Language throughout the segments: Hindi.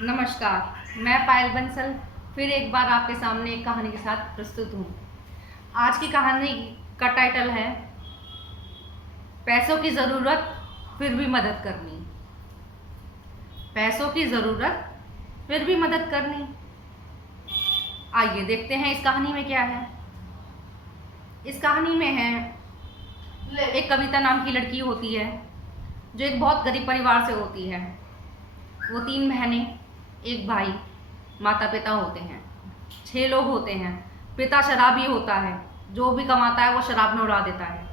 नमस्कार, मैं पायल बंसल फिर एक बार आपके सामने एक कहानी के साथ प्रस्तुत हूँ। आज की कहानी का टाइटल है पैसों की ज़रूरत फिर भी मदद करनी। पैसों की ज़रूरत फिर भी मदद करनी। आइए देखते हैं इस कहानी में क्या है। इस कहानी में है एक कविता नाम की लड़की होती है जो एक बहुत गरीब परिवार से होती है। वो 3 बहनें, एक भाई, माता पिता होते हैं, 6 लोग होते हैं। पिता शराबी होता है, जो भी कमाता है वो शराब में उड़ा देता है।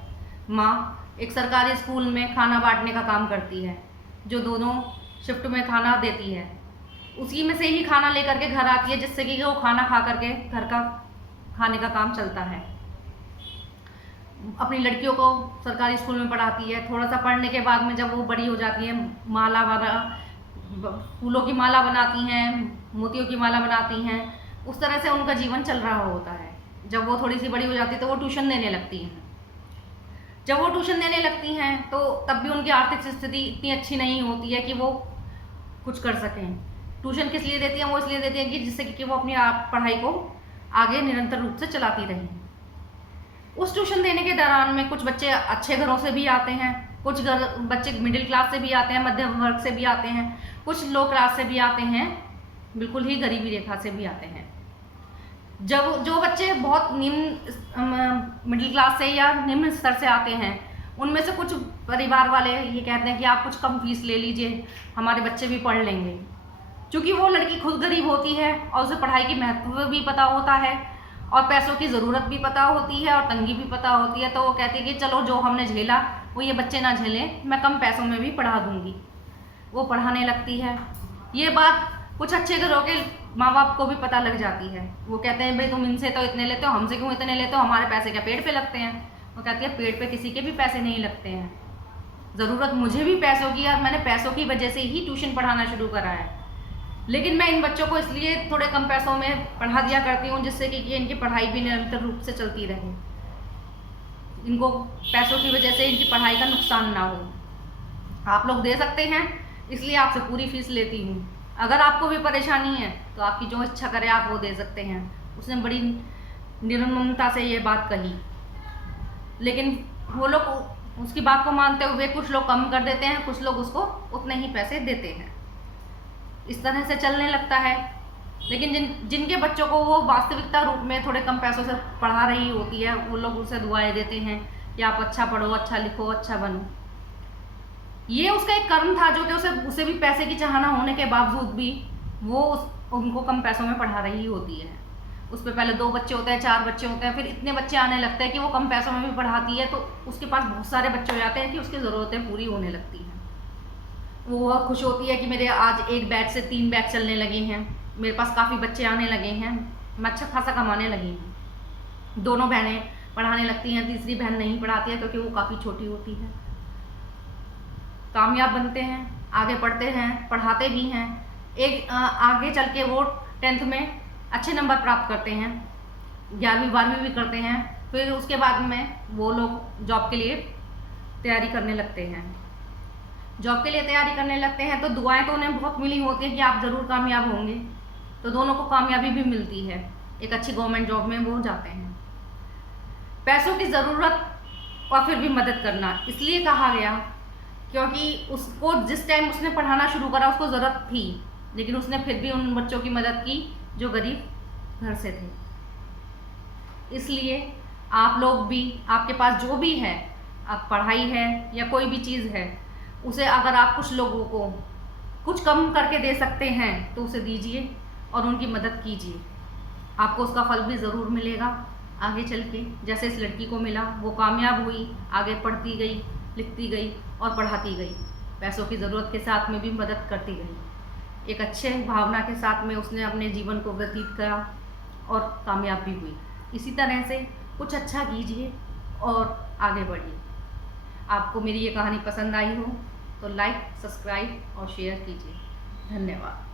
माँ एक सरकारी स्कूल में खाना बांटने का काम करती है, जो दोनों शिफ्ट में खाना देती है। उसी में से ही खाना लेकर के घर आती है, जिससे कि वो खाना खा करके घर का खाने का काम चलता है। अपनी लड़कियों को सरकारी स्कूल में पढ़ाती है। थोड़ा सा पढ़ने के बाद में जब वो बड़ी हो जाती है, माला वाला फूलों की माला बनाती हैं, मोतियों की माला बनाती हैं। उस तरह से उनका जीवन चल रहा होता है। जब वो थोड़ी सी बड़ी हो जाती है तो वो ट्यूशन देने लगती हैं। जब वो ट्यूशन देने लगती हैं तो तब भी उनकी आर्थिक स्थिति इतनी अच्छी नहीं होती है कि वो कुछ कर सकें। ट्यूशन किस लिए देती हैं? वो इसलिए देती हैं कि जिससे कि वो अपनी पढ़ाई को आगे निरंतर रूप से चलाती रहें। उस ट्यूशन देने के दौरान में कुछ बच्चे अच्छे घरों से भी आते हैं, कुछ बच्चे मिडिल क्लास से भी आते हैं, मध्यम वर्ग से भी आते हैं, कुछ लो क्लास से भी आते हैं, बिल्कुल ही गरीबी रेखा से भी आते हैं। जब जो बच्चे बहुत निम्न मिडिल क्लास से या निम्न स्तर से आते हैं, उनमें से कुछ परिवार वाले ये कहते हैं कि आप कुछ कम फीस ले लीजिए, हमारे बच्चे भी पढ़ लेंगे। क्योंकि वो लड़की खुद गरीब होती है और उसे पढ़ाई की महत्व भी पता होता है और पैसों की ज़रूरत भी पता होती है और तंगी भी पता होती है, तो वो कहती है कि चलो जो हमने झेला वो ये बच्चे ना झेलें, मैं कम पैसों में भी पढ़ा दूंगी। वो पढ़ाने लगती है। ये बात कुछ अच्छे घरों के माँ बाप को भी पता लग जाती है। वो कहते हैं भाई तुम इनसे तो इतने लेते हो, हमसे क्यों इतने लेते हो, हमारे पैसे क्या पेड़ पे लगते हैं? वो कहती है पेड़ पे किसी के भी पैसे नहीं लगते हैं, ज़रूरत मुझे भी पैसों की और मैंने पैसों की वजह से ही ट्यूशन पढ़ाना शुरू करा है। लेकिन मैं इन बच्चों को इसलिए थोड़े कम पैसों में पढ़ा दिया करती हूँ जिससे कि इनकी पढ़ाई भी निरंतर रूप से चलती रहे, इनको पैसों की वजह से इनकी पढ़ाई का नुकसान ना हो। आप लोग दे सकते हैं, इसलिए आपसे पूरी फीस लेती हूँ। अगर आपको भी परेशानी है तो आपकी जो इच्छा करे आप वो दे सकते हैं। उसने बड़ी निर्ममता से ये बात कही, लेकिन वो लोग उसकी बात को मानते हुए कुछ लोग कम कर देते हैं, कुछ लोग उसको उतने ही पैसे देते हैं। इस तरह से चलने लगता है। लेकिन जिनके बच्चों को वो वास्तविकता रूप में थोड़े कम पैसों से पढ़ा रही होती है, वो लोग उसे दुआएं देते हैं कि आप अच्छा पढ़ो, अच्छा लिखो, अच्छा बनो। ये उसका एक कर्म था जो कि उसे भी पैसे की चाहना होने के बावजूद भी वो उनको कम पैसों में पढ़ा रही होती है। उस पर पहले 2 बच्चे होते हैं, 4 बच्चे होते हैं, फिर इतने बच्चे आने लगते हैं कि वो कम पैसों में भी पढ़ाती है, तो उसके पास बहुत सारे बच्चे हो जाते हैं कि उसकी ज़रूरतें पूरी होने लगती हैं। वो खुश होती है कि मेरे आज एक बैच से 3 बैच चलने लगे हैं, मेरे पास काफ़ी बच्चे आने लगे हैं, मैं अच्छा खासा कमाने लगी हूँ। दोनों बहनें पढ़ाने लगती हैं, तीसरी बहन नहीं पढ़ाती है क्योंकि वो काफ़ी छोटी होती है। कामयाब बनते हैं, आगे पढ़ते हैं, पढ़ाते भी हैं। एक आगे चल के वो 10th में अच्छे नंबर प्राप्त करते हैं, 11वीं 12वीं भी करते हैं। फिर उसके बाद में वो लोग जॉब के लिए तैयारी करने लगते हैं। जॉब के लिए तैयारी करने लगते हैं तो दुआएं तो उन्हें बहुत मिली होती हैं कि आप ज़रूर कामयाब होंगे, तो दोनों को कामयाबी भी मिलती है। एक अच्छी गवर्नमेंट जॉब में वो जाते हैं। पैसों की ज़रूरत और फिर भी मदद करना इसलिए कहा गया क्योंकि उसको जिस टाइम उसने पढ़ाना शुरू करा उसको ज़रूरत थी, लेकिन उसने फिर भी उन बच्चों की मदद की जो गरीब घर से थे। इसलिए आप लोग भी, आपके पास जो भी है, आप पढ़ाई है या कोई भी चीज़ है, उसे अगर आप कुछ लोगों को कुछ कम करके दे सकते हैं तो उसे दीजिए और उनकी मदद कीजिए। आपको उसका फल भी ज़रूर मिलेगा आगे चल के। जैसे इस लड़की को मिला, वो कामयाब हुई, आगे पढ़ती गई, लिखती गई और पढ़ाती गई, पैसों की ज़रूरत के साथ में भी मदद करती गई। एक अच्छे भावना के साथ में उसने अपने जीवन को व्यतीत करा और कामयाब भी हुई। इसी तरह से कुछ अच्छा कीजिए और आगे बढ़िए। आपको मेरी ये कहानी पसंद आई हो तो लाइक, सब्सक्राइब और शेयर कीजिए। धन्यवाद।